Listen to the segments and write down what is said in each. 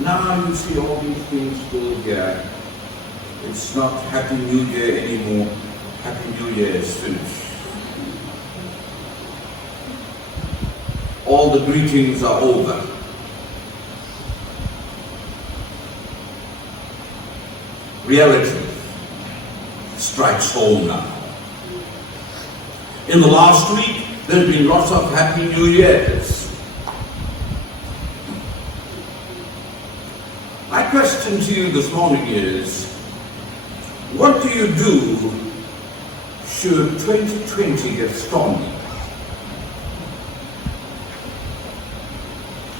Now you see all these things still here. It's not Happy New Year anymore. Happy New Year is finished. All the greetings are over. Reality strikes home now. In the last week, there have been lots of Happy New Years. My question to you this morning is, what do you do should 2020 get stormy?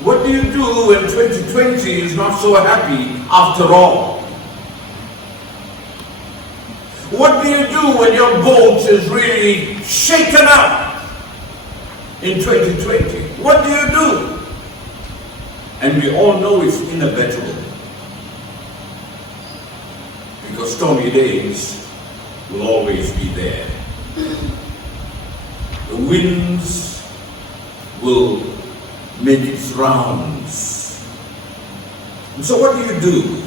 What do you do when 2020 is not so happy after all? What do you do when your boat is really shaken up in 2020? What do you do? And we all know it's inevitable, because stormy days will always be there. The winds will make its rounds. And so what do you do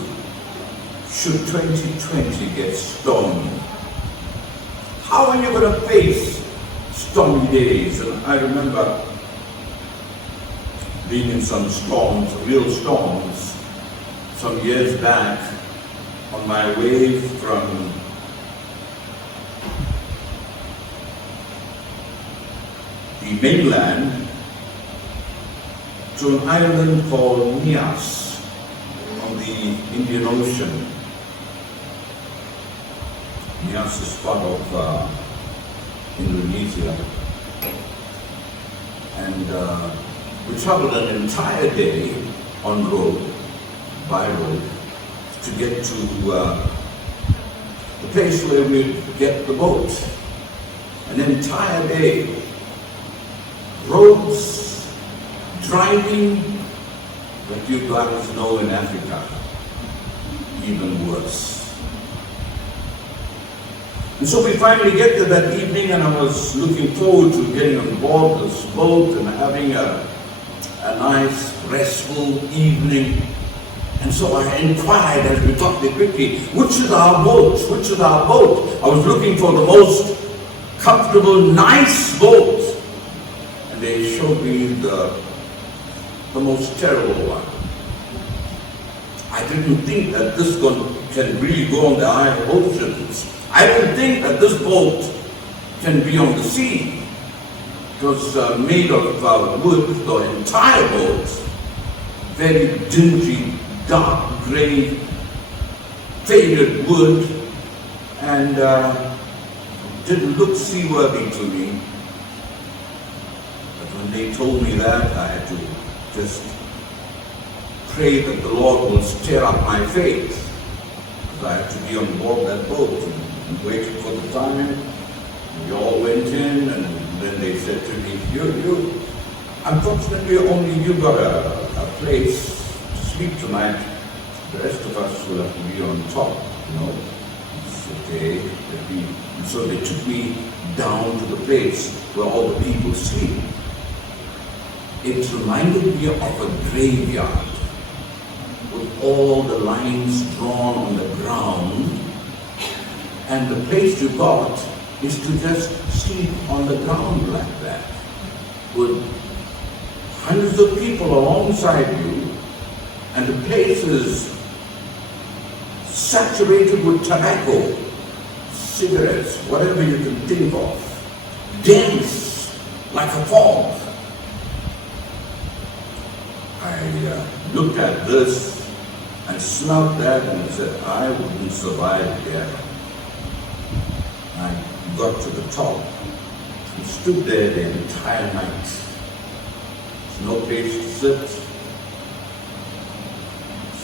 should 2020 get stormy? How are you going to face stormy days? And I remember being in some storms, real storms, some years back on my way from the mainland to an island called Nias on the Indian Ocean. Nias is part of Indonesia. And we traveled an entire day on road, by road, to get to the place where we'd get the boat. An entire day. Roads, driving, but you guys know in Africa, even worse. And so we finally get there that evening, and I was looking forward to getting on board this boat and having a nice, restful evening. And so I inquired as we talked quickly, which is our boat? Which is our boat? I was looking for the most comfortable, nice boat. And they showed me the most terrible one. I didn't think that this can really go on the high oceans. I didn't think that this boat can be on the sea. It was made of wood, the entire boat, very dingy, dark grey, faded wood, and didn't look seaworthy to me. But when they told me that, I had to just pray that the Lord will stir up my faith, because I had to be on board that boat and waited for the time. We all went in, and then they said to me, you unfortunately only you got a place to sleep tonight. The rest of us will have to be on top, you know. It's okay. And so they took me down to the place where all the people sleep. It reminded me of a graveyard with all the lines drawn on the ground, and the place you got is to just sleep on the ground like that, with hundreds of people alongside you, and the place is saturated with tobacco, cigarettes, whatever you can think of, dense like a fog. I looked at this and smelled that and said, I wouldn't survive here. I got to the top and stood there the entire night. There's no place to sit.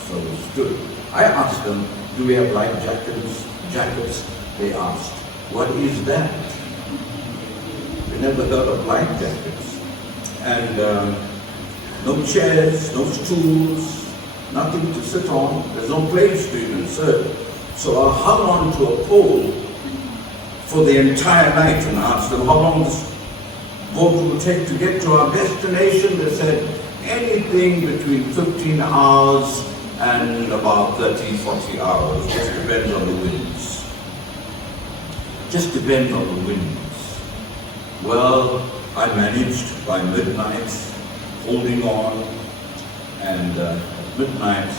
So we stood. I asked them, do we have life jackets? They asked, what is that? We never heard of life jackets. And no chairs, no stools, nothing to sit on. There's no place to even sit. So I hung on to a pole for the entire night and asked them how long this boat will take to get to our destination. They said anything between 15 hours and about 30, 40 hours. Just depends on the winds. Just depends on the winds. Well, I managed by midnight, holding on, and at midnight,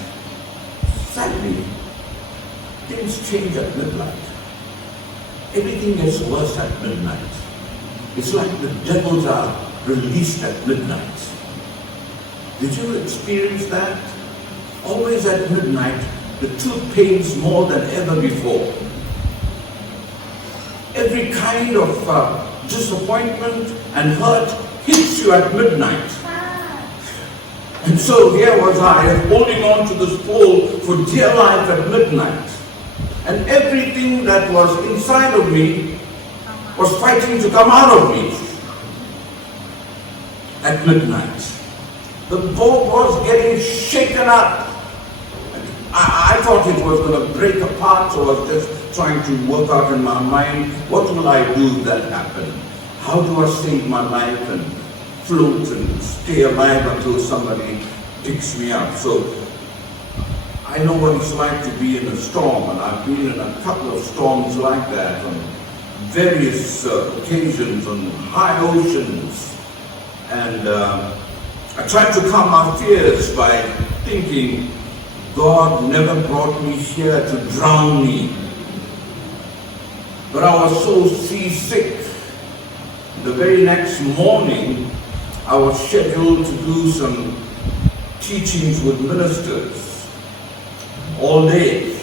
sadly, things change at midnight. Everything gets worse at midnight. It's like the devils are released at midnight. Did you experience that? Always at midnight, the truth pains more than ever before. Every kind of disappointment and hurt hits you at midnight. And so here was I, holding on to this pole for dear life at midnight. And everything that was inside of me was fighting to come out of me at midnight. The boat was getting shaken up. I thought it was going to break apart, so I was just trying to work out in my mind, what will I do if that happens? How do I save my life and float and stay alive until somebody picks me up? So I know what it's like to be in a storm, and I've been in a couple of storms like that on various occasions on high oceans. And I tried to calm my fears by thinking, God never brought me here to drown me. But I was so seasick. The very next morning, I was scheduled to do some teachings with ministers all day.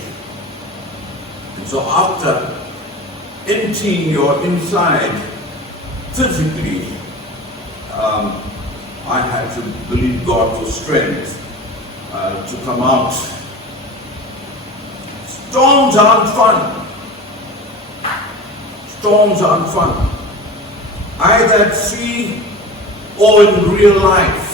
And so after emptying your inside physically, I had to believe God for strength to come out. Storms aren't fun. Storms aren't fun, either at sea or in real life.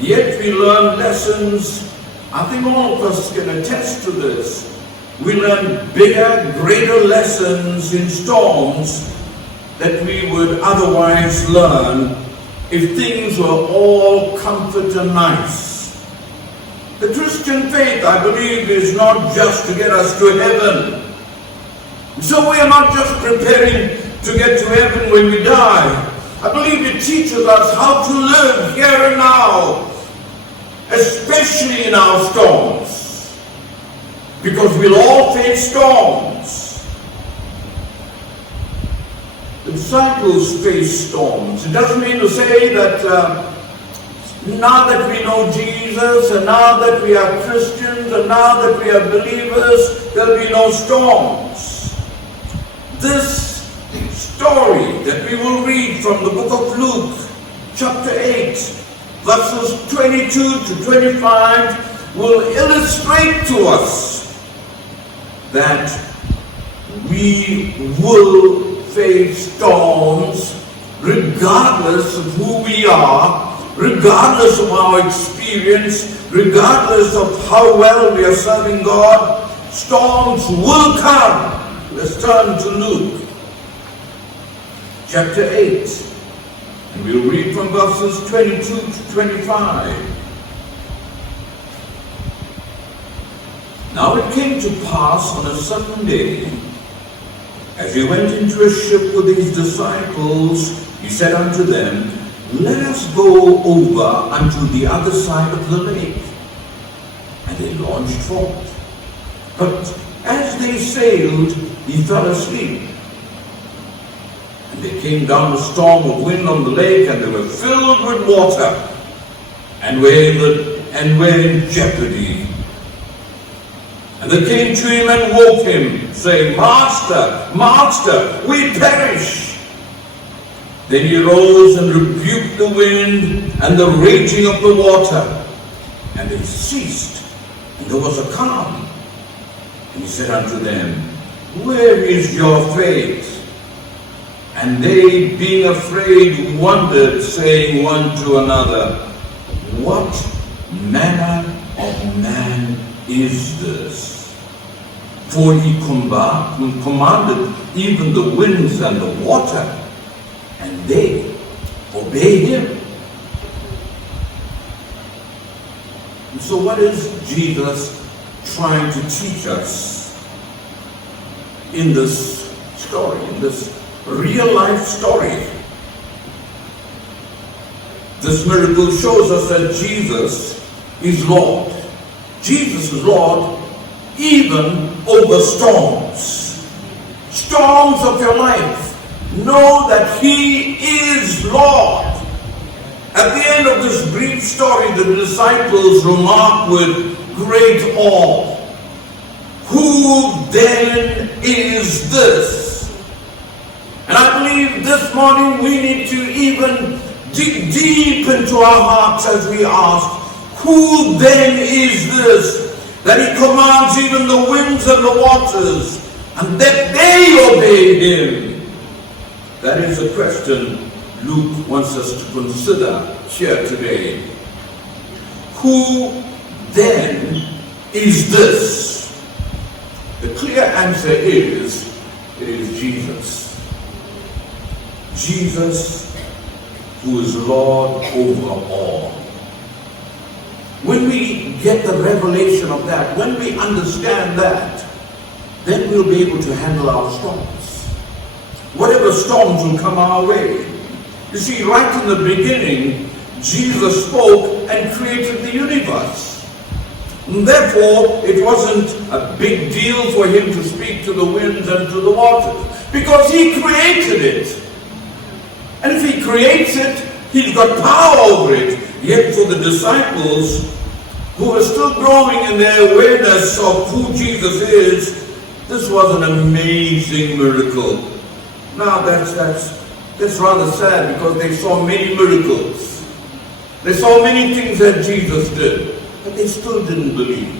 Yet we learn lessons. I think all of us can attest to this. We learn bigger, greater lessons in storms that we would otherwise learn if things were all comfort and nice. The Christian faith, I believe, is not just to get us to heaven. So we are not just preparing to get to heaven when we die. I believe it teaches us how to live here and now, especially in our storms, because we'll all face storms. The disciples faced storms. It doesn't mean to say that now that we know Jesus, and now that we are Christians, and now that we are believers, there'll be no storms. This story that we will read from the book of Luke, chapter 8, verses 22 to 25, will illustrate to us that we will face storms regardless of who we are, regardless of our experience, regardless of how well we are serving God. Storms will come. Let's turn to Luke chapter 8, and we'll read from verses 22 to 25. Now it came to pass on a certain day, as he went into a ship with his disciples, he said unto them, Let us go over unto the other side of the lake. And they launched forth. But as they sailed, he fell asleep. And there came down a storm of wind on the lake, and they were filled with water, and were in jeopardy. And they came to him and woke him, saying, Master, Master, we perish. Then he rose and rebuked the wind and the raging of the water, and they ceased, and there was a calm. And he said unto them, Where is your faith? And they, being afraid, wondered, saying one to another, What manner of man is this? For he commanded even the winds and the water, and they obey him. So what is Jesus trying to teach us in this story, in this real life story? This miracle shows us that Jesus is Lord. Jesus is Lord even over storms. Storms of your life. Know that He is Lord. At the end of this brief story, the disciples remark with great awe, "Who then is this?" And I believe this morning we need to even dig deep into our hearts as we ask, who then is this, that He commands even the winds and the waters, and that they obey Him? That is a question Luke wants us to consider here today. Who then is this? The clear answer is, it is Jesus. Jesus, who is Lord over all. When we get the revelation of that, when we understand that, then we'll be able to handle our storms. Whatever storms will come our way. You see, right in the beginning, Jesus spoke and created the universe. And therefore, it wasn't a big deal for Him to speak to the winds and to the waters, because He created it. And if He creates it, He's got power over it. Yet for the disciples, who are still growing in their awareness of who Jesus is, this was an amazing miracle. Now that's rather sad, because they saw many miracles. They saw many things that Jesus did, but they still didn't believe.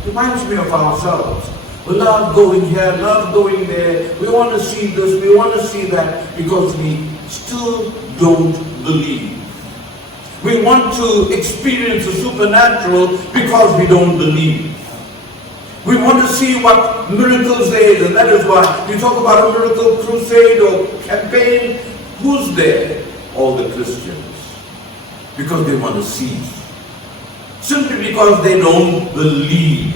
It reminds me of ourselves. We love going here, love going there. We want to see this, we want to see that, because we still don't believe. We want to experience the supernatural because we don't believe. We want to see what miracles there is, and that is why you talk about a miracle crusade or campaign. Who's there? All the Christians. Because they want to see. Simply because they don't believe.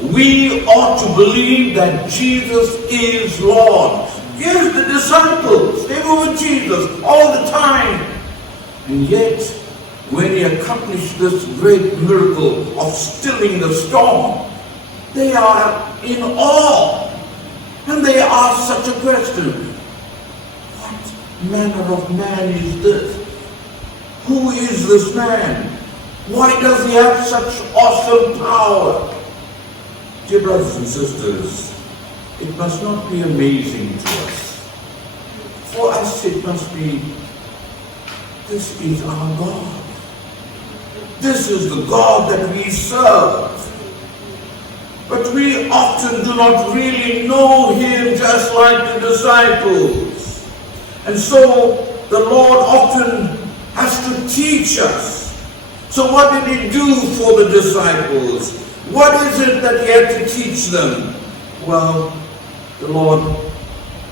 We ought to believe that Jesus is Lord. Here's the disciples. They were with Jesus all the time. And yet, when He accomplished this great miracle of stilling the storm, they are in awe. And they ask such a question. What manner of man is this? Who is this man? Why does he have such awesome power? Dear brothers and sisters, it must not be amazing to us. For us it must be, this is our God. This is the God that we serve. But we often do not really know Him, just like the disciples. And so the Lord often has to teach us. So what did He do for the disciples? What is it that He had to teach them? Well, the Lord,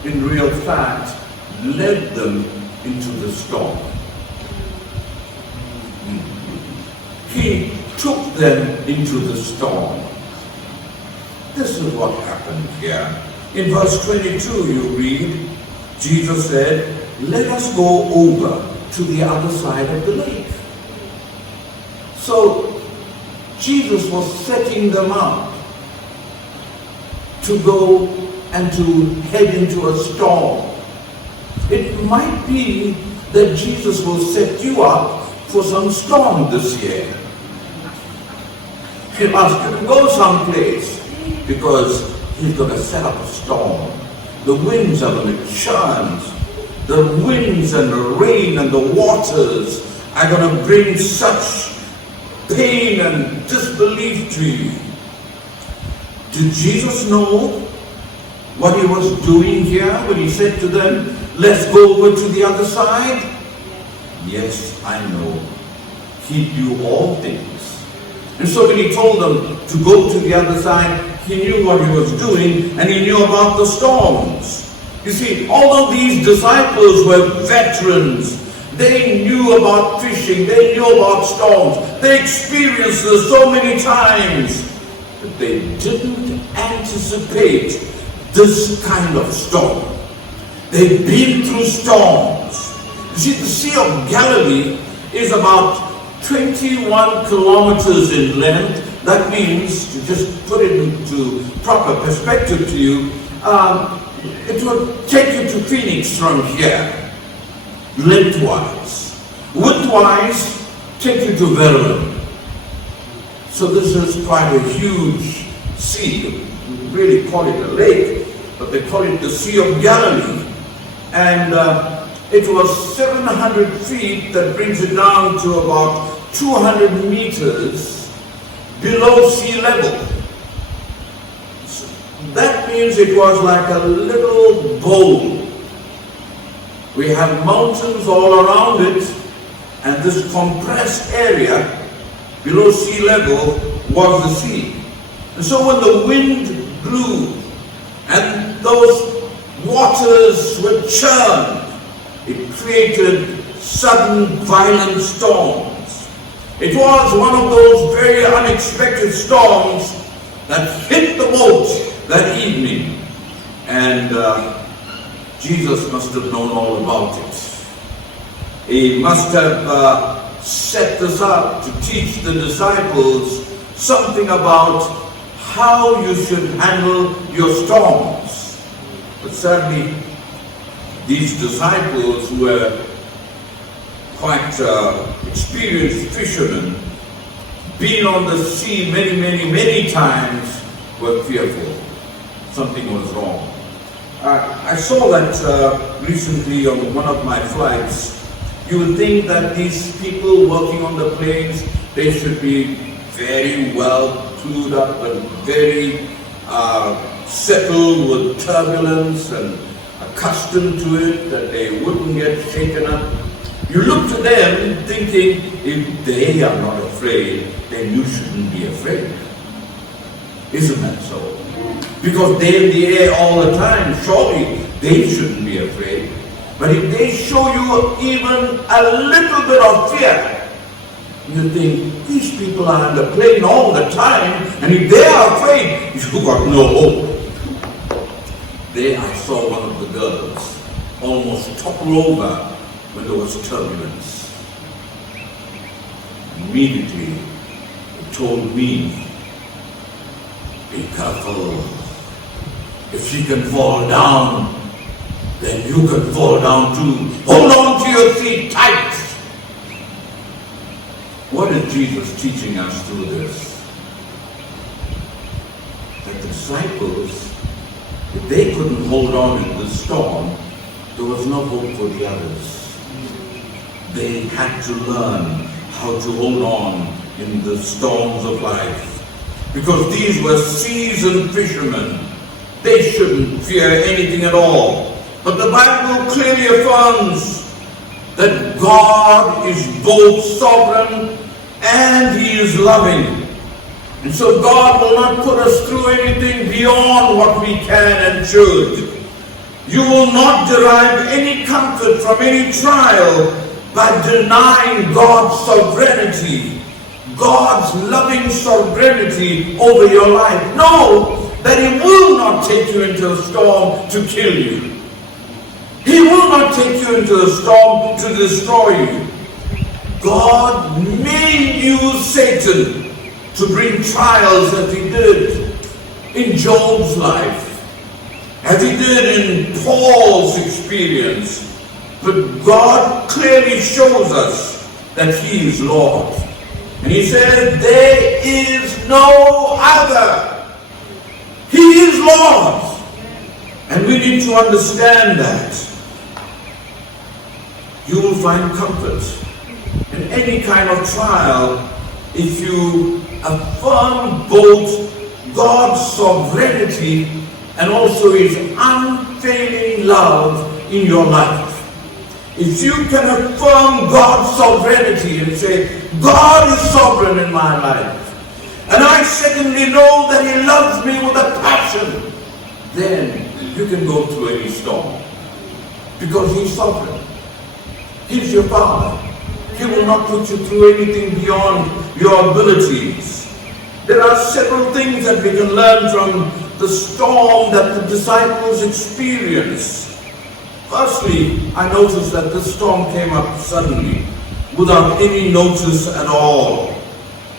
in real fact, led them into the storm. He took them into the storm. This is what happened here. In verse 22 you read, Jesus said, "Let us go over to the other side of the lake." So Jesus was setting them up to go and to head into a storm. It might be that Jesus will set you up for some storm this year. He'll ask you to go someplace because He's going to set up a storm. The winds are going to churn. The winds and the rain and the waters are going to bring such pain and disbelief to you. Did Jesus know what He was doing here when He said to them, "Let's go over to the other side"? Yes, I know. He knew all things. And so when He told them to go to the other side, He knew what He was doing, and He knew about the storms. You see, although these disciples were veterans, They knew about fishing. They knew about storms. They experienced this so many times. But they didn't anticipate this kind of storm. They've been through storms. You see, the Sea of Galilee is about 21 kilometers in length. That means, to just put it into proper perspective to you, it would take you to Phoenix from here, lengthwise. Widthwise, take you to Vernon. So this is quite a huge sea. We really call it a lake, but they call it the Sea of Galilee. And it was 700 feet, that brings it down to about 200 meters below sea level. So that means it was like a little bowl. We have mountains all around it, and this compressed area below sea level was the sea. And so when the wind blew and those waters were churned, it created sudden violent storms. It was one of those very unexpected storms that hit the boat that evening. And Jesus must have known all about it. He must have set this up to teach the disciples something about how you should handle your storms. But sadly, these disciples were quite experienced fishermen, been on the sea many times, were fearful. Something was wrong. I saw that recently on one of my flights. You would think that these people working on the planes, they should be very well clued up and very settled with turbulence and accustomed to it, that they wouldn't get shaken up. You look to them thinking, if they are not afraid, then you shouldn't be afraid. Isn't that so? Because they're in the air all the time, surely they shouldn't be afraid. But if they show you even a little bit of fear, you think, these people are on the plane all the time, and if they are afraid, you've got no hope. There I saw one of the girls almost topple over when there was turbulence. Immediately, it told me, be careful. If she can fall down, then you can fall down too. Hold on to your seat tight. What is Jesus teaching us through this? The disciples, if they couldn't hold on in the storm, there was no hope for the others. They had to learn how to hold on in the storms of life. Because these were seasoned fishermen. They shouldn't fear anything at all. But the Bible clearly affirms that God is both sovereign and He is loving. And so God will not put us through anything beyond what we can and should. You will not derive any comfort from any trial by denying God's sovereignty, God's loving sovereignty over your life. Know that He will not take you into a storm to kill you. He will not take you into a storm to destroy you. God may use Satan to bring trials as He did in Job's life, as He did in Paul's experience. But God clearly shows us that He is Lord. And He says, there is no other. He is Lord. And we need to understand that. You will find comfort in any kind of trial if you affirm both God's sovereignty and also His unfailing love in your life. If you can affirm God's sovereignty and say, God is sovereign in my life, and I secondly know that He loves me with a passion, then you can go through any storm, because He's sovereign. He's your Father. He will not put you through anything beyond your abilities. There are several things that we can learn from the storm that the disciples experienced. Firstly, I noticed that this storm came up suddenly, without any notice at all.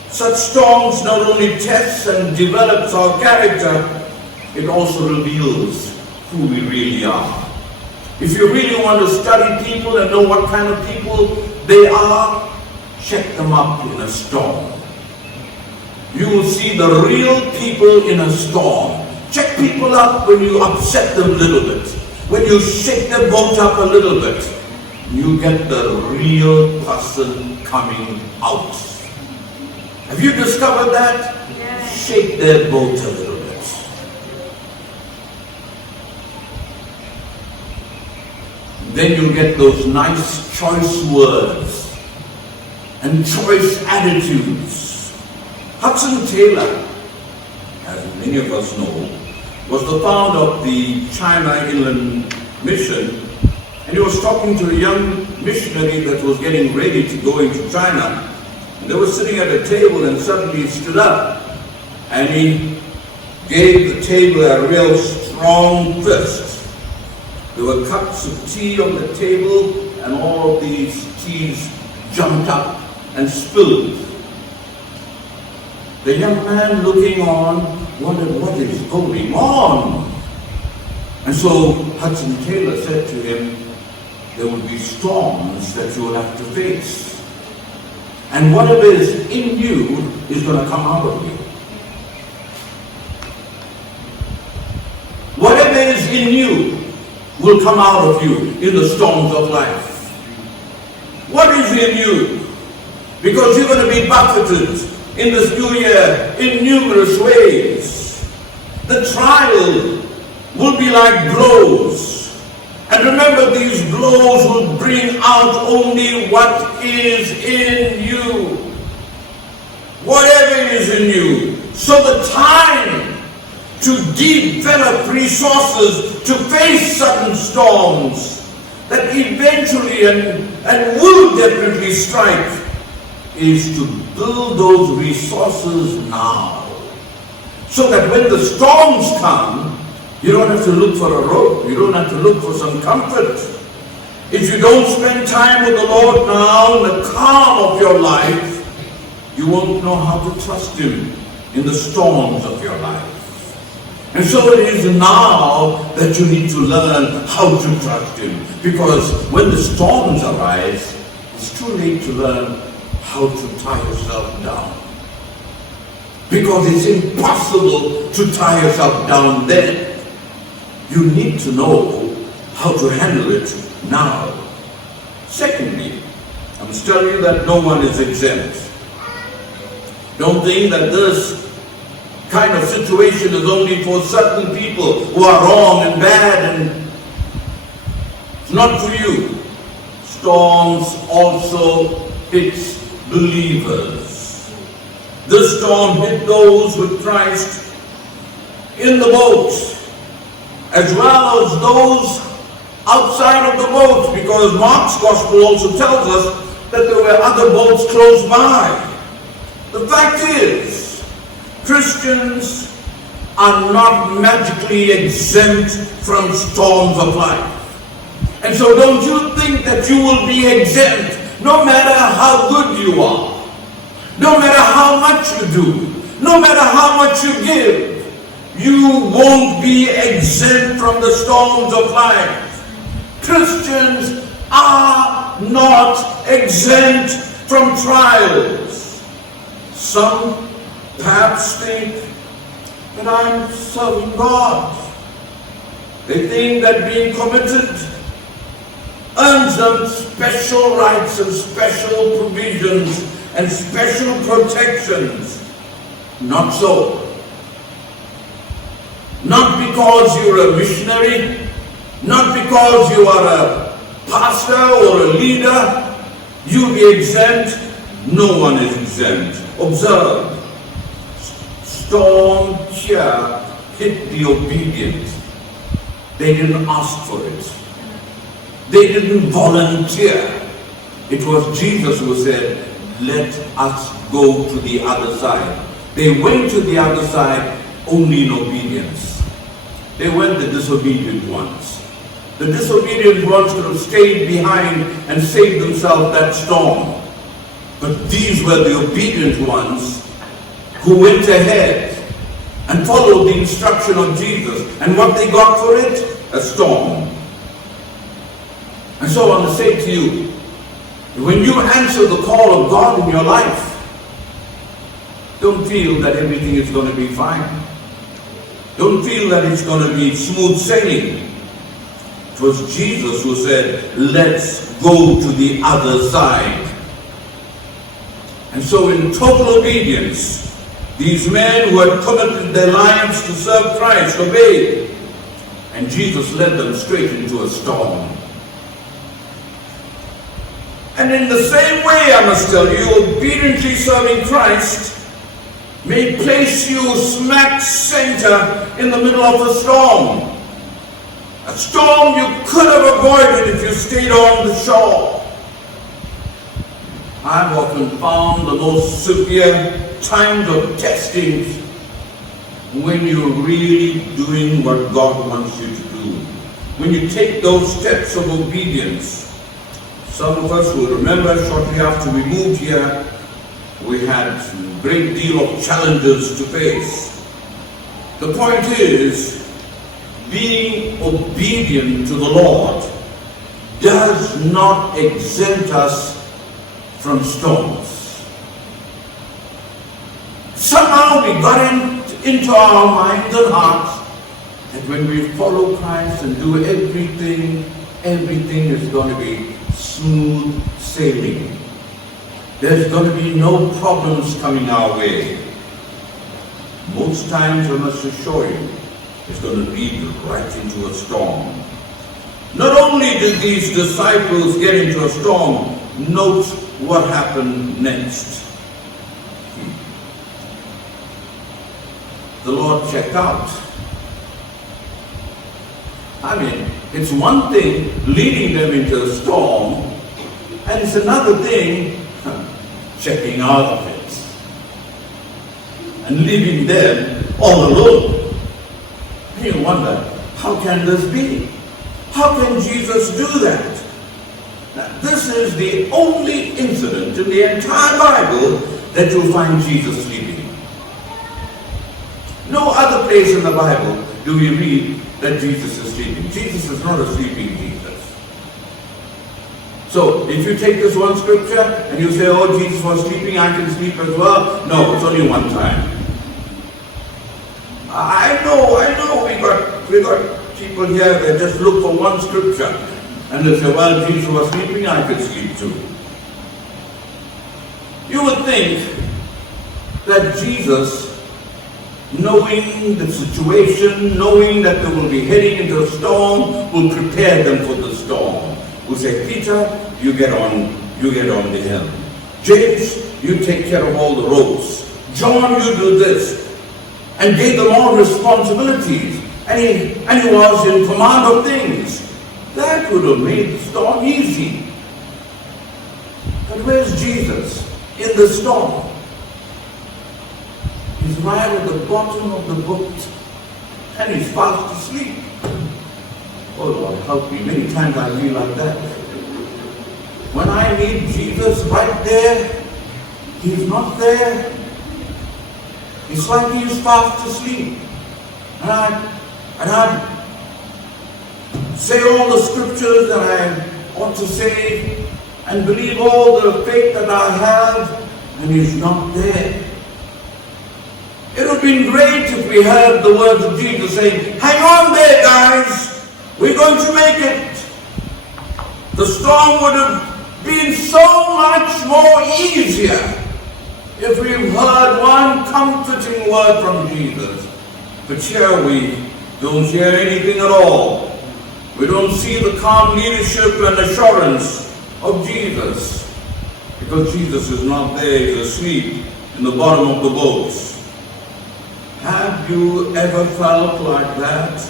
Such storms not only tests and develops our character, it also reveals who we really are. If you really want to study people and know what kind of people they are, check them up in a storm. You will see the real people in a storm. Check people up when you upset them a little bit. When you shake their boat up a little bit, you get the real person coming out. Have you discovered that? Yes. Shake their boat a little bit. Then you get those nice choice words and choice attitudes. Hudson Taylor, as many of us know, was the founder of the China Inland Mission, and he was talking to a young missionary that was getting ready to go into China. And they were sitting at a table, and suddenly he stood up and he gave the table a real strong fist. There were cups of tea on the table, and all of these teas jumped up and spilled. The young man looking on wondered what is going on. And so Hudson Taylor said to him, there will be storms that you will have to face. And whatever is in you is going to come out of you. Whatever is in you will come out of you in the storms of life. What is in you? Because you're going to be buffeted in this new year in numerous ways. The trial will be like blows. And remember, these blows will bring out only what is in you. Whatever is in you. So the time to develop resources to face sudden storms that eventually and will definitely strike is to build those resources now. So that when the storms come, you don't have to look for a rope. You don't have to look for some comfort. If you don't spend time with the Lord now in the calm of your life, you won't know how to trust Him in the storms of your life. And so it is now that you need to learn how to trust Him. Because when the storms arise, it's too late to learn how to tie yourself down. Because it's impossible to tie yourself down then. You need to know how to handle it now. Secondly, I must tell you that no one is exempt. Don't think that this kind of situation is only for certain people who are wrong and bad, and it's not for you. Storms also hit believers. This storm hit those with Christ in the boat, as well as those outside of the boat, because Mark's gospel also tells us that there were other boats close by. The fact is, Christians are not magically exempt from storms of life. And so don't you think that you will be exempt no matter how good you are, no matter how much you do, no matter how much you give. You won't be exempt from the storms of life. Christians are not exempt from trials. Some perhaps think that I'm serving God. They think that being committed earns them special rights and special provisions and special protections. Not so. Not because you're a missionary, not because you are a pastor or a leader, you'll be exempt. No one is exempt. Observe. Storm here hit the obedient. They didn't ask for it. They didn't volunteer. It was Jesus who said, let us go to the other side. They went to the other side only in obedience. They weren't the disobedient ones. The disobedient ones could have stayed behind and saved themselves that storm. But these were the obedient ones who went ahead and followed the instruction of Jesus. And what they got for it? A storm. And so I want to say to you, when you answer the call of God in your life, don't feel that everything is going to be fine. Don't feel that it's going to be smooth sailing. It was Jesus who said, let's go to the other side. And so in total obedience, these men who had committed their lives to serve Christ obeyed. And Jesus led them straight into a storm. And in the same way, I must tell you, obediently serving Christ may place you smack center in the middle of a storm. A storm you could have avoided if you stayed on the shore. I've often found the most severe times of testing when you're really doing what God wants you to do. When you take those steps of obedience. Some of us will remember shortly after we moved here, we had a great deal of challenges to face. The point is, being obedient to the Lord does not exempt us from storms. Somehow we got into our minds and hearts that when we follow Christ and do everything is going to be smooth sailing. There's going to be no problems coming our way. Most times, I must assure you, it's going to lead right into a storm. Not only did these disciples get into a storm, note what happened next. The Lord checked out. I mean, it's one thing leading them into a storm, and it's another thing checking out of it and leaving them all alone. And you wonder, how can this be? How can Jesus do that? Now, this is the only incident in the entire Bible that you'll find Jesus sleeping. No other place in the Bible do we read that Jesus is sleeping. Jesus is not a sleeping Jesus. So, if you take this one scripture and you say, oh, Jesus was sleeping, I can sleep as well. No, it's only one time. I know, we got people here that just look for one scripture and they say, well, Jesus was sleeping, I could sleep too. You would think that Jesus, knowing the situation, knowing that they will be heading into a storm, will prepare them for the storm. Will say, Peter, you get on the hill. James, you take care of all the roads. John, you do this. And gave them all responsibilities. And he was in command of things. That would have made the storm easy. But where's Jesus in the storm? He's right at the bottom of the boat. And he's fast asleep. Oh Lord, help me. Many times I feel like that. When I need Jesus right there, he's not there. It's like he's fast asleep. And I say all the scriptures that I ought to say and believe all the faith that I have, and he's not there. It would have been great if we heard the words of Jesus saying, hang on there, guys. We're going to make it. The storm would have been so much more easier if we heard one comforting word from Jesus. But here we don't hear anything at all. We don't see the calm leadership and assurance of Jesus. Because Jesus is not there, he's asleep in the bottom of the boat. Have you ever felt like that?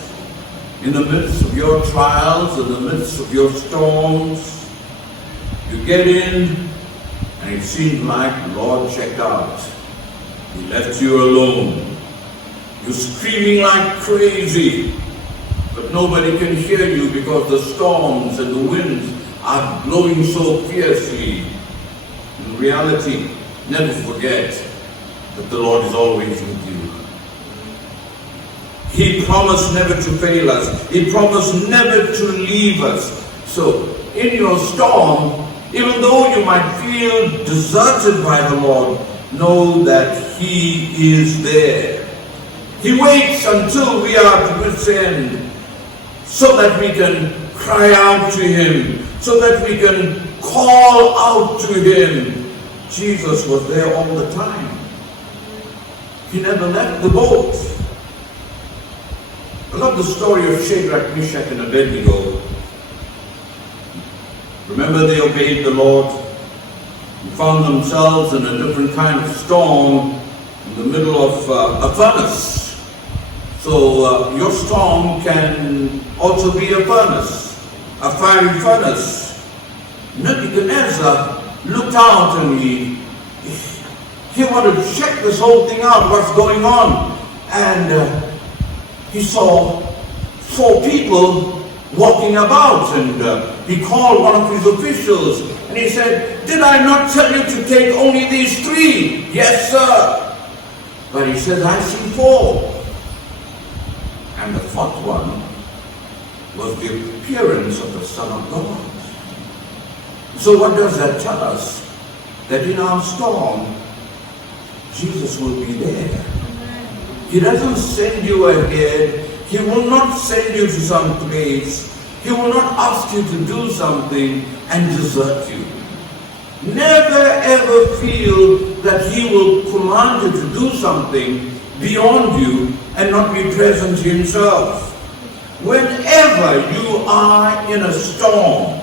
In the midst of your trials, in the midst of your storms, You get in, and it seems like the Lord checked out. He left you alone. You're screaming like crazy, but nobody can hear you because the storms and the winds are blowing so fiercely. In reality, never forget that the Lord is always with you. He promised never to fail us. He promised never to leave us. So, in your storm, even though you might feel deserted by the Lord, know that He is there. He waits until we are to wit's end so that we can cry out to Him, so that we can call out to Him. Jesus was there all the time. He never left the boat. I love the story of Shadrach, Meshach, and Abednego. Remember, they obeyed the Lord and found themselves in a different kind of storm in the middle of a furnace. So your storm can also be a furnace, a fiery furnace. Nebuchadnezzar looked out and he wanted to check this whole thing out, what's going on. And he saw 4 people walking about, and he called one of his officials and he said, "Did I not tell you to take only these 3? "Yes, sir." But he said, "I see 4. And the 4th one was the appearance of the Son of God. So what does that tell us? That in our storm, Jesus will be there. He doesn't send you ahead. He will not send you to some place. He will not ask you to do something and desert you. Never ever feel that He will command you to do something beyond you and not be present Himself. Whenever you are in a storm,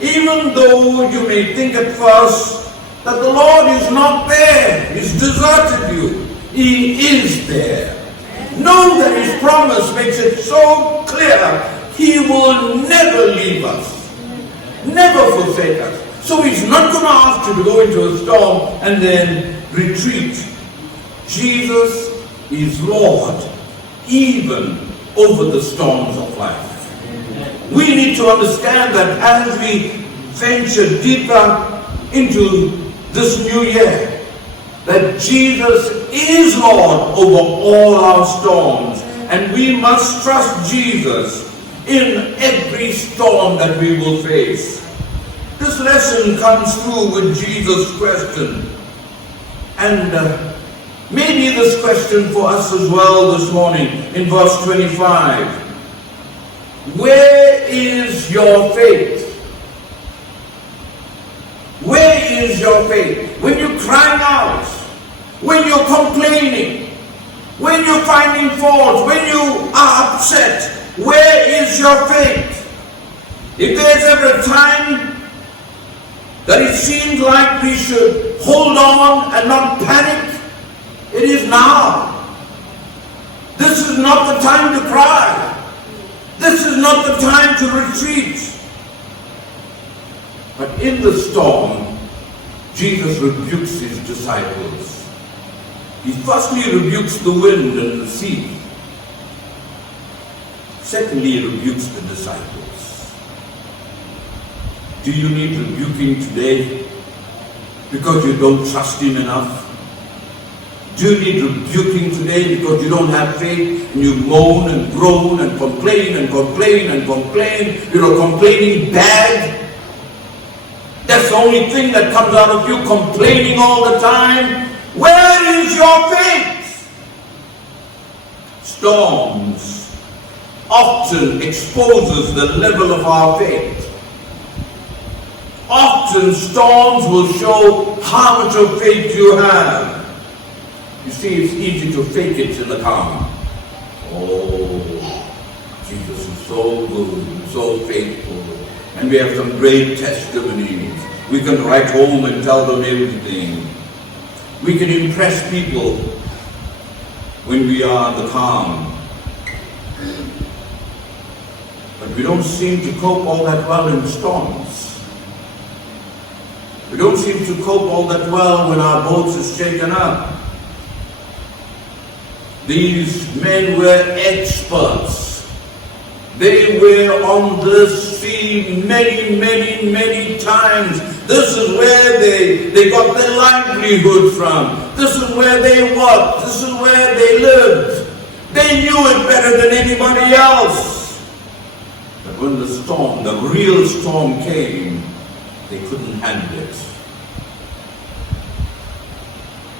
even though you may think at first that the Lord is not there, He's deserted you, He is there. Know that His promise makes it so clear. He will never leave us, never forsake us. So He's not going to ask you to go into a storm and then retreat. Jesus is Lord, even over the storms of life. We need to understand that as we venture deeper into this new year, that Jesus is Lord over all our storms, and we must trust Jesus in every storm that we will face. This lesson comes through with Jesus' question, and maybe this question for us as well this morning in verse 25. Where is your faith? Where is your faith? When you're crying out, when you're complaining, when you're finding fault, when you are upset, where is your faith? If there's ever a time that it seems like we should hold on and not panic, it is now. This is not the time to cry. This is not the time to retreat. But in the storm, Jesus rebukes His disciples. He firstly rebukes the wind and the sea. Secondly, He rebukes the disciples. Do you need rebuking today because you don't trust Him enough? Do you need rebuking today because you don't have faith and you moan and groan and complain and complain and complain? You're complaining bad. That's the only thing that comes out of you, complaining all the time. Where is your faith? Storms often exposes the level of our faith. Often storms will show how much of faith you have. You see, it's easy to fake it in the calm. Oh, Jesus is so good and so faithful. And we have some great testimonies. We can write home and tell them everything. We can impress people when we are in the calm. But we don't seem to cope all that well in storms. We don't seem to cope all that well when our boats is shaken up. These men were experts. They were on this sea many times. This is where they got their livelihood from. This is where they worked. This is where they lived. They knew it better than anybody else. But when the storm, the real storm came, they couldn't handle it.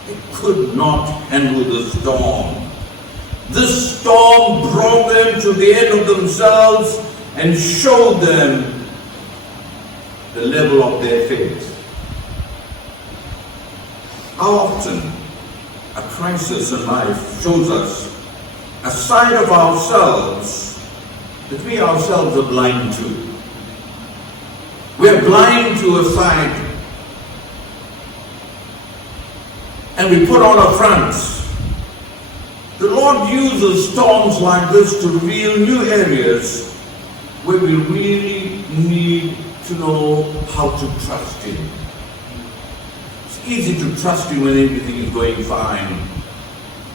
They could not handle the storm. This storm brought them to the end of themselves and showed them the level of their faith. How often a crisis in life shows us a side of ourselves that we ourselves are blind to. We're blind to a side, and we put on a front. The Lord uses storms like this to reveal new areas where we really need to know how to trust Him. It's easy to trust Him when everything is going fine.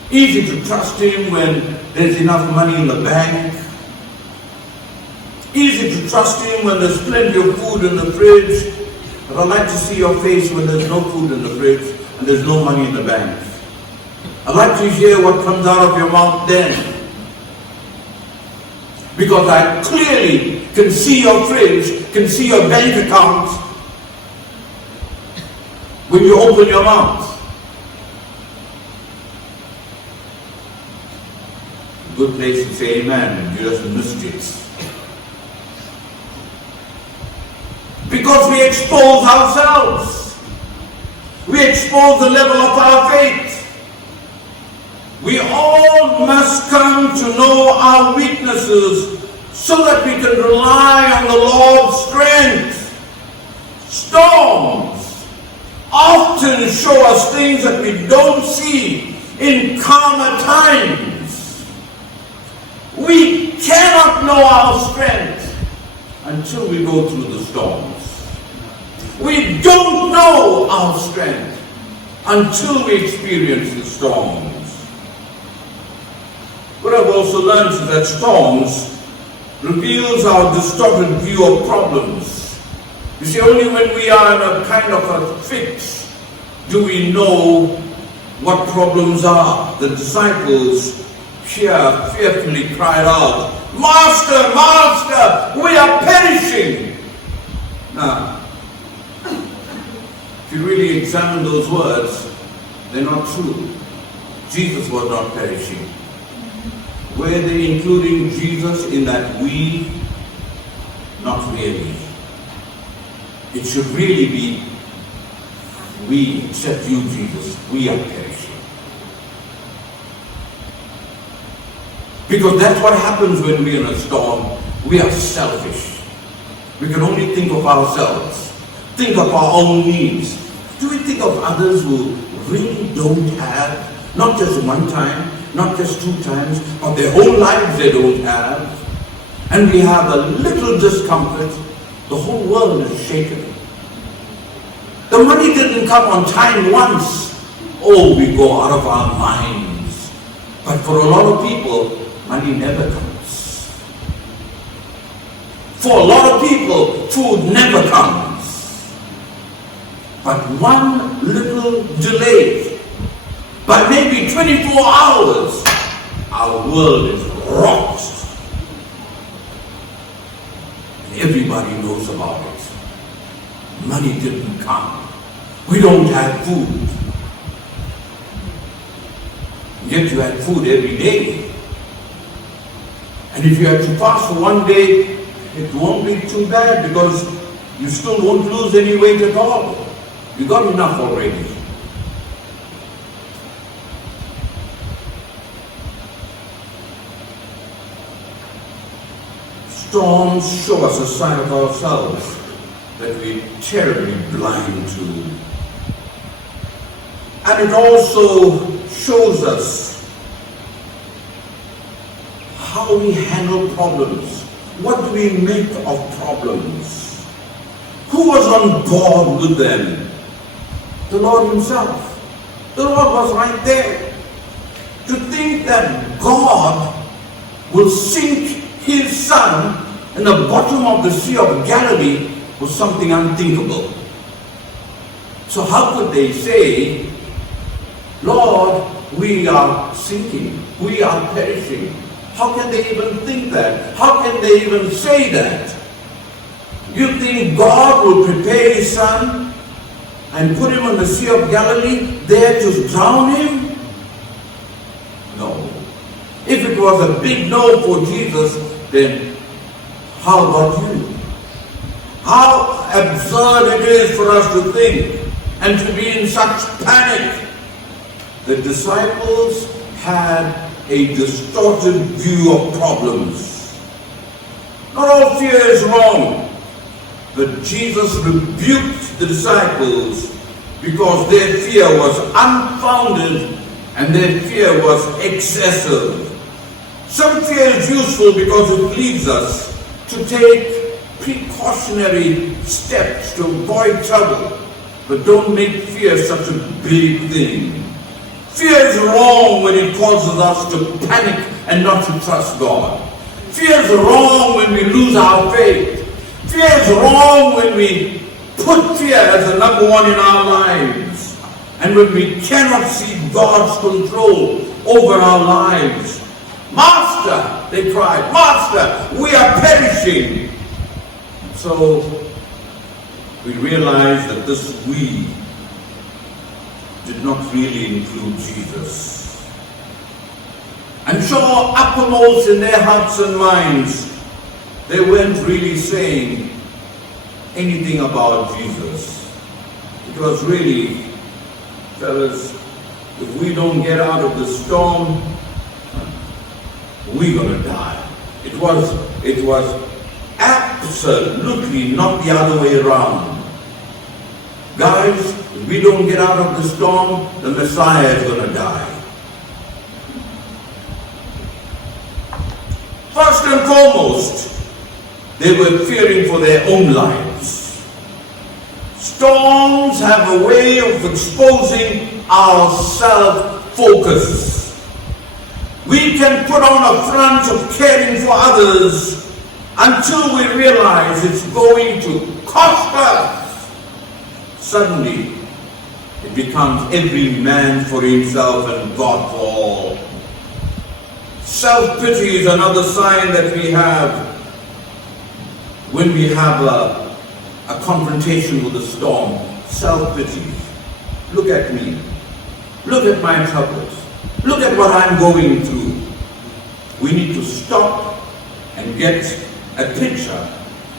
Easy to trust Him when there's enough money in the bank. Easy to trust Him when there's plenty of food in the fridge. But I'd like to see your face when there's no food in the fridge and there's no money in the bank. I'd like to hear what comes out of your mouth then. Because I clearly can see your fridge, can see your bank account when you open your mouth. Good place to say amen. You just missed it. Because we expose ourselves. We expose the level of our faith. We all must come to know our weaknesses so that we can rely on the Lord's strength. Storms often show us things that we don't see in calmer times. We cannot know our strength until we go through the storms. We don't know our strength until we experience the storms. What I've also learned is that storms reveals our distorted view of problems. You see, only when we are in a kind of a fix do we know what problems are. The disciples here fearfully cried out, "Master, Master, we are perishing." Now, if you really examine those words, they're not true. Jesus was not perishing. Were they including Jesus in that we? Not really. It should really be we, except you, Jesus, we are perishing. Because that's what happens when we're in a storm. We are selfish. We can only think of ourselves, think of our own needs. Do we think of others who really don't have, not just one time, not just 2 times, but their whole lives they don't have? And we have a little discomfort, the whole world is shaken. The money didn't come on time once. Oh, we go out of our minds. But for a lot of people, money never comes. For a lot of people, food never comes. But one little delay, by maybe 24 hours, our world is rocked. Everybody knows about it. Money didn't come. We don't have food. Yet you had food every day. And if you had to fast for one day, it won't be too bad because you still won't lose any weight at all. You got enough already. Storms show us a side of ourselves that we're terribly blind to. And it also shows us how we handle problems. What do we make of problems? Who was on board with them? The Lord himself. The Lord was right there. To think that God will sink his son in the bottom of the Sea of Galilee was something unthinkable. So how could they say, Lord, we are sinking, we are perishing? How can they even think that? How can they even say that? You think God will prepare his son and put him on the Sea of Galilee there to drown him? No. If it was a big no for Jesus, then how about you? How absurd it is for us to think and to be in such panic. The disciples had a distorted view of problems. Not all fear is wrong, but Jesus rebuked the disciples because their fear was unfounded and their fear was excessive. Some fear is useful because it leads us to take precautionary steps to avoid trouble, but don't make fear such a big thing. Fear is wrong when it causes us to panic and not to trust God. Fear is wrong when we lose our faith. Fear is wrong when we put fear as the number one in our lives, and when we cannot see God's control over our lives. Master, they cried, Master, we are perishing. So we realize that this we did not really include Jesus. I'm sure uppermost in their hearts and minds, they weren't really saying anything about Jesus. It was really, fellas, if we don't get out of the storm, we're going to die. It was absolutely not the other way around. Guys, if we don't get out of the storm, the Messiah is going to die. First and foremost, they were fearing for their own lives. Storms have a way of exposing our self-focus. We can put on a front of caring for others until we realize it's going to cost us. Suddenly, it becomes every man for himself and God for all. Self-pity is another sign that we have when we have a confrontation with a storm. Self-pity. Look at me. Look at my troubles. Look at what I'm going through. We need to stop and get a picture,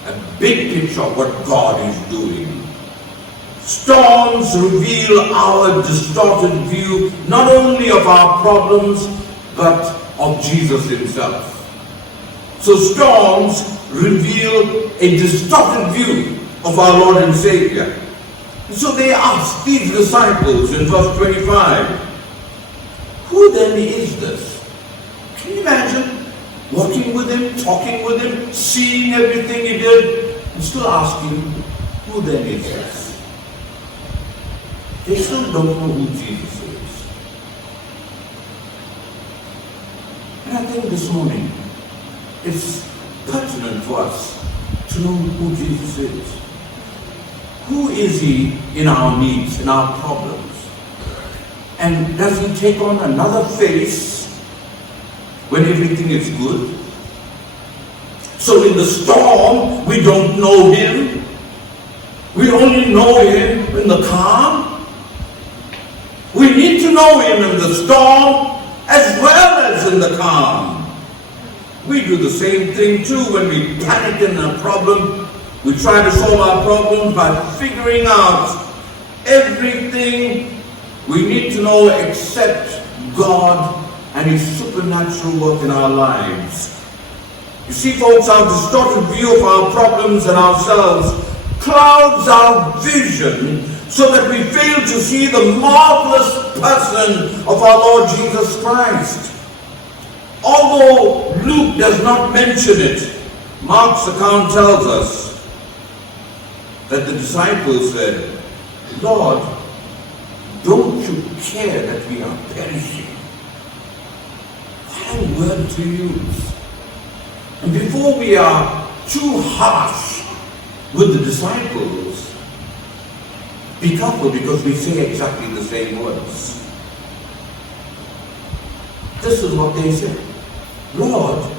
a big picture of what God is doing. Storms reveal our distorted view, not only of our problems, but of Jesus himself. So storms reveal a distorted view of our Lord and Savior. So they asked these disciples in verse 25, who then is this? Can you imagine walking with him, talking with him, seeing everything he did, and still asking, who then is this? They still don't know who Jesus is. And I think this morning, it's pertinent for us to know who Jesus is. Who is he in our needs, in our problems? And does he take on another face when everything is good? So in the storm, we don't know him. We only know him in the calm. We need to know him in the storm as well as in the calm. We do the same thing too when we panic in a problem. We try to solve our problems by figuring out everything we need to know except God and his supernatural work in our lives. You see, folks, our distorted view of our problems and ourselves clouds our vision so that we fail to see the marvelous person of our Lord Jesus Christ. Although Luke does not mention it, Mark's account tells us that the disciples said, Lord, don't you care that we are perishing? What a word to use. And before we are too harsh with the disciples, be careful, because we say exactly the same words. This is what they said. Lord,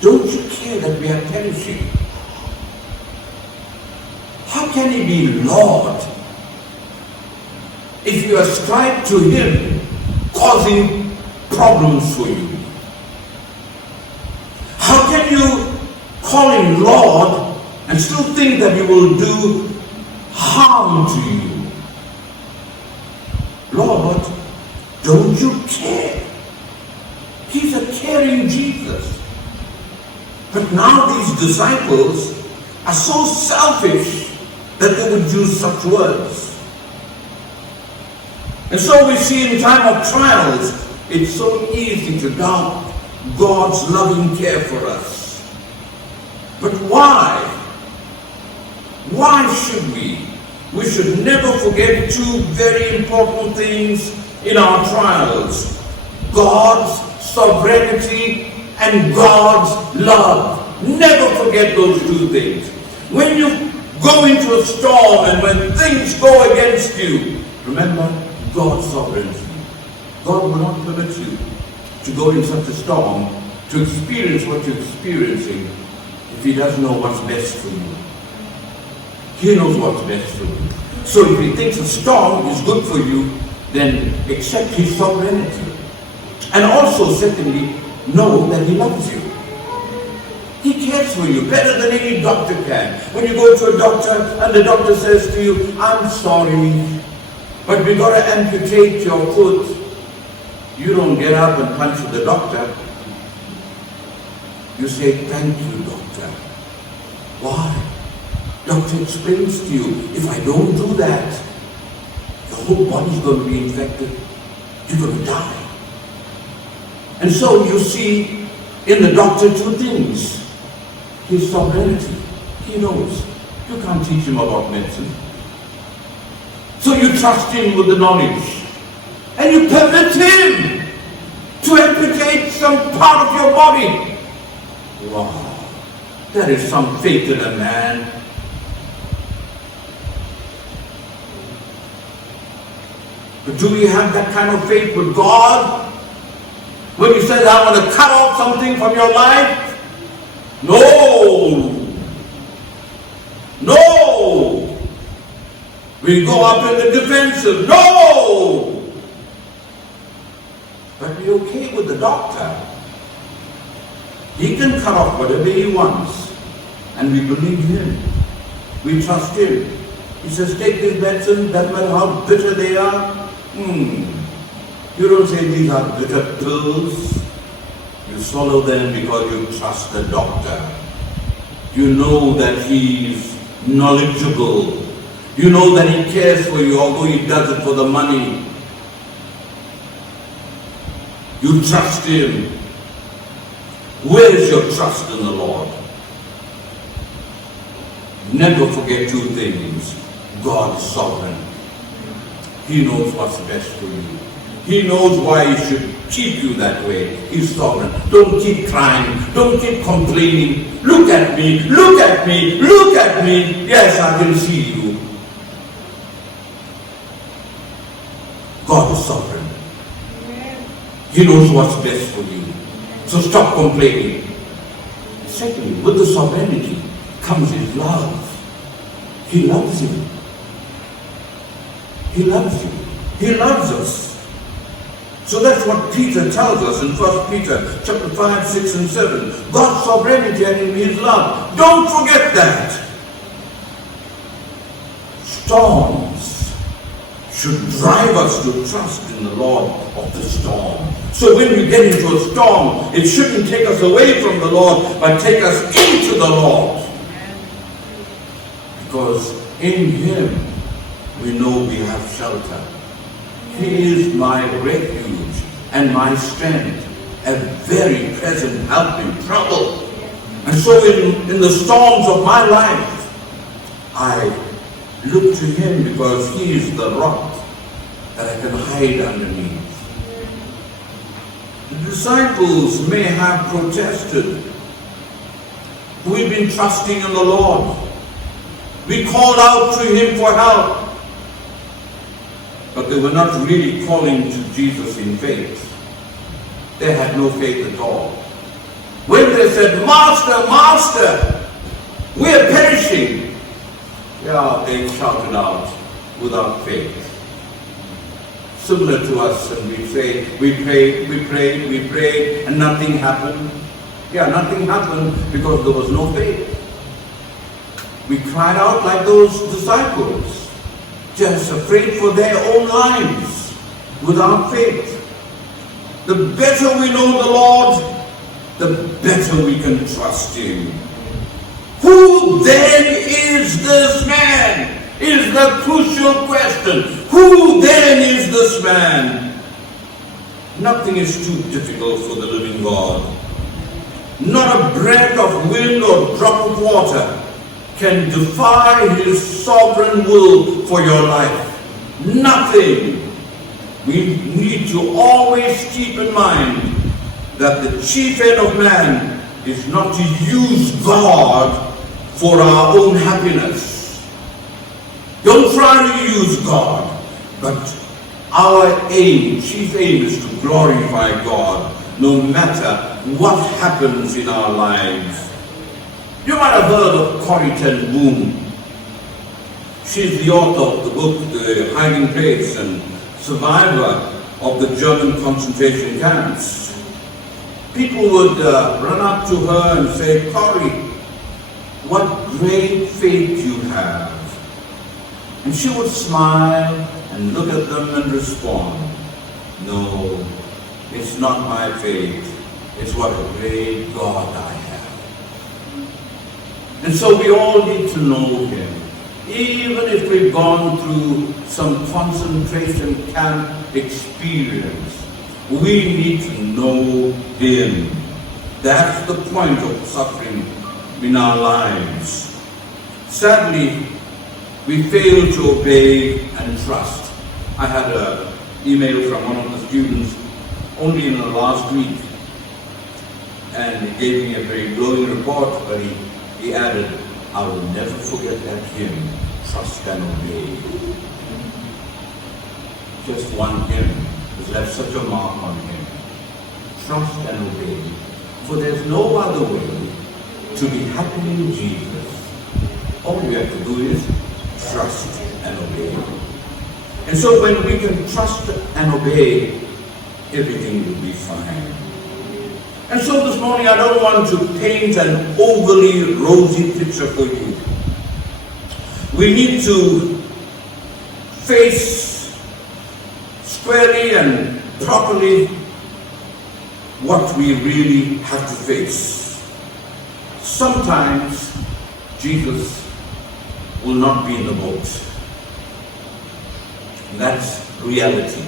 don't you care that we are perishing? How can he be Lord if you ascribe to him causing problems for you? How can you call him Lord and still think that he will do harm to you? Lord, don't you care? He's a caring Jesus. But now these disciples are so selfish that they would use such words. And so we see in time of trials, it's so easy to doubt God's loving care for us. But why? Why should we? We should never forget two very important things in our trials: God's sovereignty and God's love. Never forget those two things. When you go into a storm and when things go against you, remember God's sovereignty. God will not permit you to go in such a storm, to experience what you're experiencing, if he doesn't know what's best for you. He knows what's best for you. So if he thinks a storm is good for you, then accept his sovereignty. And also, secondly, know that he loves you. He cares for you better than any doctor can. When you go to a doctor and the doctor says to you, I'm sorry, but we've got to amputate your foot, you don't get up and punch the doctor. You say, thank you, doctor. Why? Doctor explains to you, if I don't do that, your whole body's going to be infected. You're going to die. And so you see in the doctor two things. His sovereignty. He knows. You can't teach him about medicine. So you trust him with the knowledge. And you permit him to amputate some part of your body. Wow. There is some faith in a man. But do we have that kind of faith with God? When he says, I want to cut off something from your life? No. No. We go up in the defensive. No. But we're okay with the doctor. He can cut off whatever he wants. And we believe him. We trust him. He says, take this medicine, doesn't matter how bitter they are. You don't say these are bitter pills. You swallow them because you trust the doctor. You know that he's knowledgeable. You know that he cares for you, although he does it for the money. You trust him. Where is your trust in the Lord? Never forget two things. God is sovereign. He knows what's best for you. He knows why he should keep you that way. He's sovereign. Don't keep crying. Don't keep complaining. Look at me. Look at me. Look at me. Yes, I can see you. God is sovereign. He knows what's best for you. So stop complaining. Secondly, with the sovereignty comes his love. He loves you. He loves you. He loves us. So that's what Peter tells us in 1 Peter chapter 5, 6 and 7. God's sovereignty and in his love. Don't forget that. Storms should drive us to trust in the Lord of the storm. So when we get into a storm, it shouldn't take us away from the Lord, but take us into the Lord. Because in him we know we have shelter. He is my refuge and my strength, a very present help in trouble. And so in the storms of my life, I look to him because he is the rock that I can hide underneath. The disciples may have protested. We've been trusting in the Lord. We called out to Him for help. But they were not really calling to Jesus in faith. They had no faith at all. When they said, Master, Master, we are perishing. Yeah, they shouted out without faith. Similar to us, and we say, we prayed, and nothing happened. Yeah, nothing happened because there was no faith. We cried out like those disciples, just afraid for their own lives, without faith. The better we know the Lord, the better we can trust Him. Who then is this man? Is the crucial question. Who then is this man? Nothing is too difficult for the living God. Not a breath of wind or drop of water can defy His sovereign will for your life. Nothing. We need to always keep in mind that the chief end of man is not to use God for our own happiness. Don't try to use God, but our chief aim is to glorify God no matter what happens in our lives. You might have heard of Corrie ten Boom. She's the author of the book, The Hiding Place, and survivor of the German concentration camps. People would run up to her and say, Corrie, what great faith you have. And she would smile and look at them and respond, no, it's not my faith, it's what a great God I have. And so we all need to know Him. Even if we've gone through some concentration camp experience, we need to know Him. That's the point of suffering in our lives. Sadly, we fail to obey and trust. I had an email from one of the students only in the last week, and he gave me a very glowing report, but he added, I will never forget that hymn, Trust and Obey. Just one hymn has left such a mark on him. Trust and obey. For there's no other way to be happy in Jesus. All we have to do is trust and obey. And so when we can trust and obey, everything will be fine. And so this morning I don't want to paint an overly rosy picture for you. We need to face squarely and properly what we really have to face. Sometimes Jesus will not be in the boat. That's reality.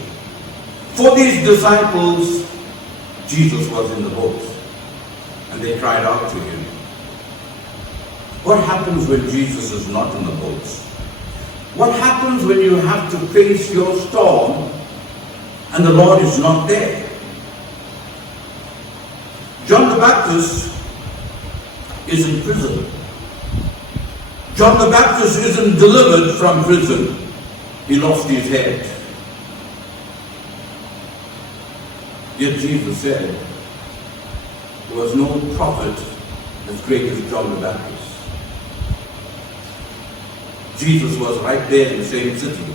For these disciples, Jesus was in the boat, and they cried out to Him. What happens when Jesus is not in the boat? What happens when you have to face your storm and the Lord is not there? John the Baptist is in prison. John the Baptist isn't delivered from prison. He lost his head. Yet Jesus said, there was no prophet as great as John the Baptist. Jesus was right there in the same city.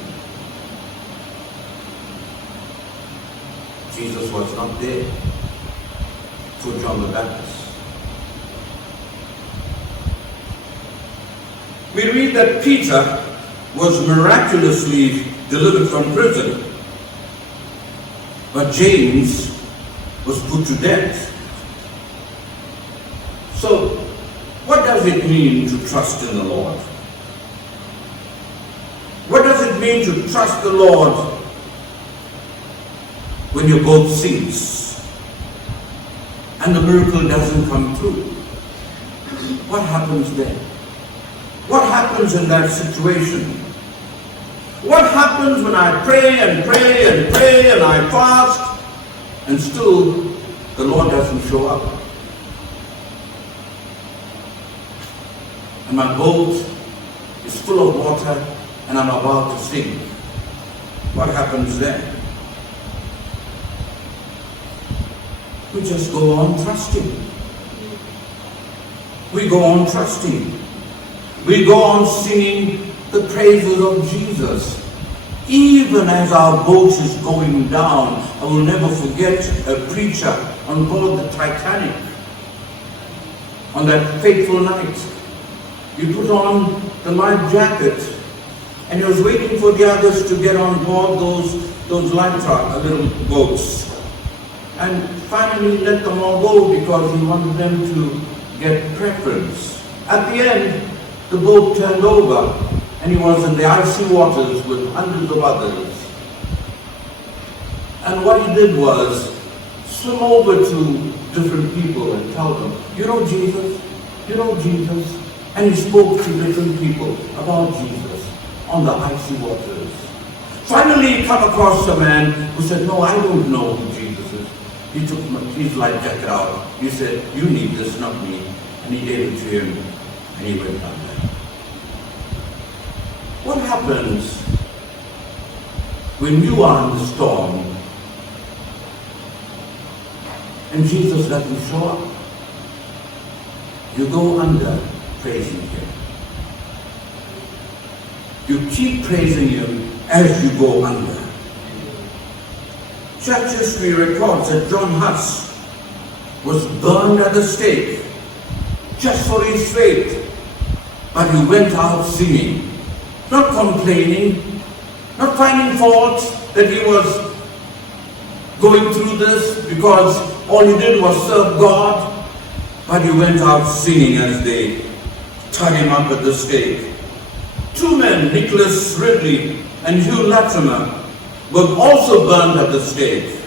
Jesus was not there for John the Baptist. We read that Peter was miraculously delivered from prison, but James was put to death. So, what does it mean to trust in the Lord? What does it mean to trust the Lord when your boat sinks and the miracle doesn't come through? What happens then? What happens in that situation? What happens when I pray and pray and pray and I fast and still the Lord doesn't show up? And my boat is full of water and I'm about to sink. What happens then? We just go on trusting. We go on trusting. We go on singing the praises of Jesus. Even as our boat is going down, I will never forget a preacher on board the Titanic on that fateful night. He put on the life jacket and he was waiting for the others to get on board those life little boats. And finally let them all go because he wanted them to get preference. At the end, the boat turned over and he was in the icy waters with hundreds of others. And what he did was swim over to different people and tell them, you know Jesus? You know Jesus? And he spoke to different people about Jesus on the icy waters. Finally, he came across a man who said, no, I don't know who Jesus is. He took his life jacket out. He said, you need this, not me. And he gave it to him and he went under. What happens when you are in the storm and Jesus doesn't show up? You go under praising him. You keep praising him as you go under. Church history records that John Huss was burned at the stake just for his faith, but he went out singing, not complaining, not finding fault that he was going through this because all he did was serve God, but he went out singing as they tied him up at the stake. Two men, Nicholas Ridley and Hugh Latimer, were also burned at the stake.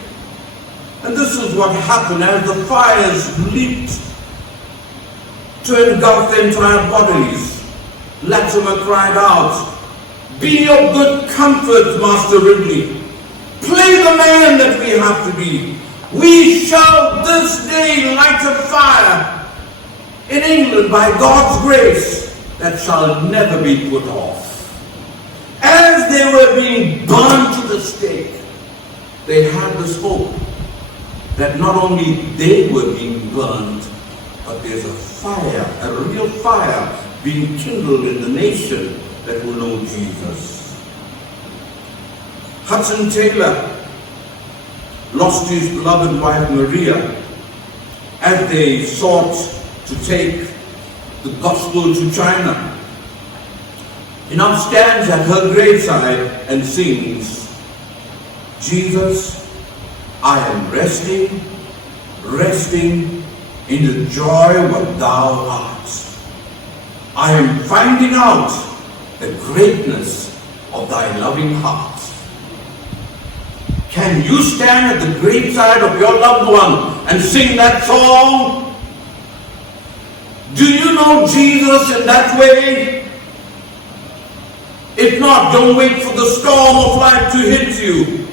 And this is what happened as the fires leaped to engulf their entire bodies. Latimer cried out, be of good comfort, Master Ridley. Play the man that we have to be. We shall this day light a fire in England by God's grace that shall never be put off. As they were being burned to the stake, they had this hope that not only they were being burned, but there's a fire, a real fire being kindled in the nation that will know Jesus. Hudson Taylor lost his beloved wife Maria as they sought to take the gospel to China. He now stands at her graveside and sings, Jesus, I am resting, resting in the joy what thou art. I am finding out the greatness of thy loving heart. Can you stand at the graveside of your loved one and sing that song? Do you know Jesus in that way? If not, don't wait for the storm of life to hit you.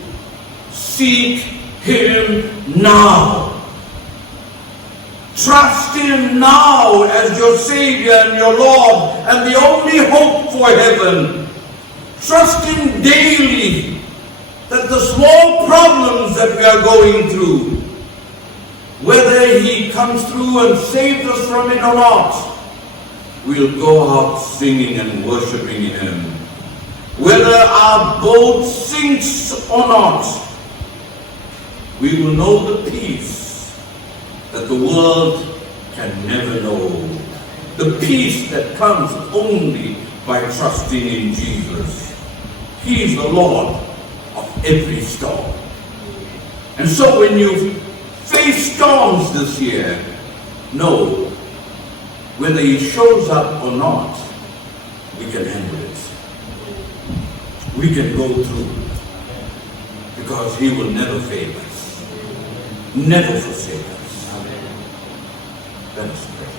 Seek him now. Trust him now as your Savior and your Lord and the only hope for heaven. Trust him daily that the small problems that we are going through, whether he comes through and saves us from it or not, we'll go out singing and worshiping him. Whether our boat sinks or not, we will know the peace that the world can never know. The peace that comes only by trusting in Jesus. He is the Lord of every storm. And so when you face storms this year, know whether he shows up or not, we can handle it. We can go through because he will never fail us, never forsake us. Let us pray.